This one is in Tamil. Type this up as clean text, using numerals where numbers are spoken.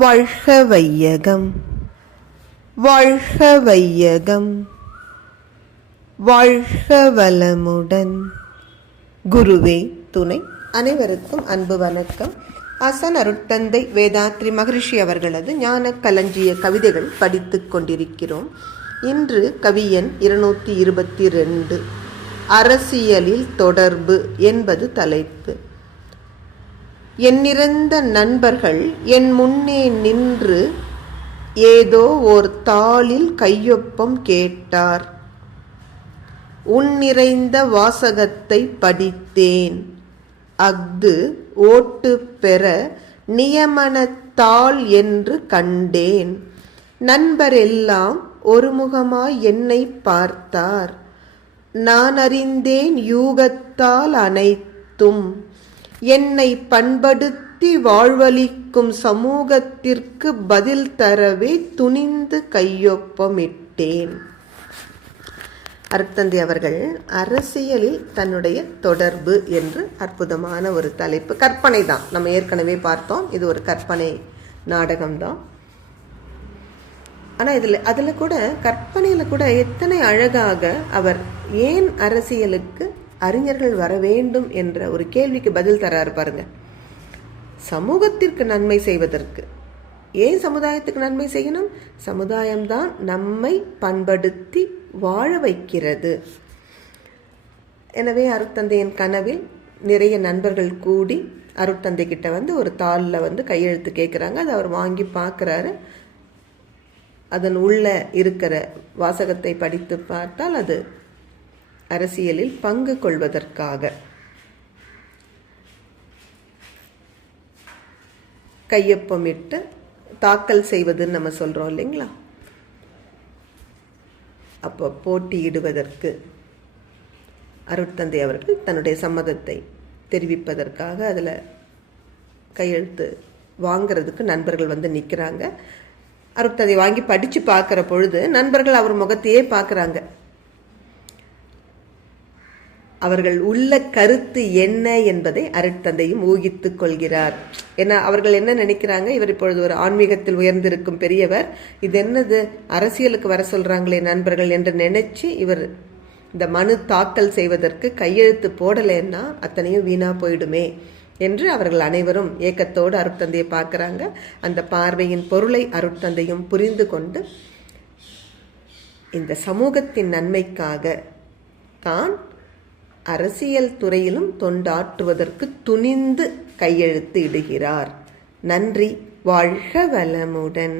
வாழ்க வையகம், வாழ்க வையகம், வாழ்க வளமுடன். குருவே துணை. அனைவருக்கும் அன்பு வணக்கம். ஆசான் அருட்தந்தை வேதாத்ரி மகரிஷி அவர்களது ஞான களஞ்சிய கவிதைகள் படித்துக் கொண்டிருக்கிறோம். இன்று கவியன் 222 அரசியலில் தொடர்பு என்பது தலைப்பு. எண்ணிறந்த நண்பர்கள் என் முன்னே நின்று ஏதோ ஓர் தாளில் கையொப்பம் கேட்டார். உன் நிறைந்த வாசகத்தை படித்தேன். அஃது ஓட்டு பெற நியமனத்தாள் என்று கண்டேன். நண்பரெல்லாம் ஒருமுகமாய் என்னை பார்த்தார். நான் அறிந்தேன் யூகத்தால் அனைத்தும். என்னை பண்படுத்தி வாழ்வளிக்கும் சமூகத்திற்கு பதில் தரவே துணிந்து கையொப்பமிட்டேன். அருட்தந்தை அவர்கள் அரசியலில் தன்னுடைய தொடர்பு என்று அற்புதமான ஒரு தலைப்பு. கற்பனை தான், நம்ம ஏற்கனவே பார்த்தோம். இது ஒரு கற்பனை நாடகம்தான். ஆனால் அதில் கூட கற்பனையில் கூட எத்தனை அழகாக அவர் ஏன் அரசியலுக்கு அறிஞர்கள் வர வேண்டும் என்ற ஒரு கேள்விக்கு பதில் தராரு பாருங்க. சமூகத்திற்கு நன்மை செய்வதற்கு. ஏன் சமுதாயத்துக்கு நன்மை செய்யணும்? சமுதாயம்தான் நம்மை பண்படுத்தி வாழ வைக்கிறது. எனவே அருட்தந்தையின் கனவில் நிறைய நண்பர்கள் கூடி அருட்தந்தை கிட்ட ஒரு தாளில் கையெழுத்து கேட்குறாங்க. அதை அவர் வாங்கி பார்க்குறாரு. அதன் உள்ள இருக்கிற வாசகத்தை படித்து பார்த்தால் அது அரசியலில் பங்கு கொள்வதற்காக கையொப்பமிட்டு தாக்கல் செய்வதுன்னு நம்ம சொல்கிறோம் இல்லைங்களா? அப்போ போட்டியிடுவதற்கு அருட்தந்தை அவர்கள் தன்னுடைய சம்மதத்தை தெரிவிப்பதற்காக அதில் கையெழுத்து வாங்கிறதுக்கு நண்பர்கள் நிற்கிறாங்க. அருட்தந்தை வாங்கி படித்து பார்க்குற பொழுது நண்பர்கள் அவர் முகத்தையே பார்க்குறாங்க. அவர்கள் உள்ள கருத்து என்ன என்பதை அருட்தந்தையும் ஊகித்துக் கொள்கிறார். ஏன்னா அவர்கள் என்ன நினைக்கிறாங்க, இவர் இப்பொழுது ஒரு ஆன்மீகத்தில் உயர்ந்திருக்கும் பெரியவர், இது என்னது அரசியலுக்கு வர சொல்றாங்களே நண்பர்கள் என்று நினைச்சு இவர் இந்த மனு தாக்கல் செய்வதற்கு கையெழுத்து போடலைன்னா அத்தனையும் வீணா போயிடுமே என்று அவர்கள் அனைவரும் ஏக்கத்தோடு அருட்தந்தையை பார்க்குறாங்க. அந்த பார்வையின் பொருளை அருட்தந்தையும் புரிந்து கொண்டு இந்த சமூகத்தின் நன்மைக்காக தான் அரசியல் துறையிலும் தொண்டாற்றுவதற்கு துணிந்து கையெழுத்து இடுகிறார். நன்றி. வாழ்க வளமுடன்.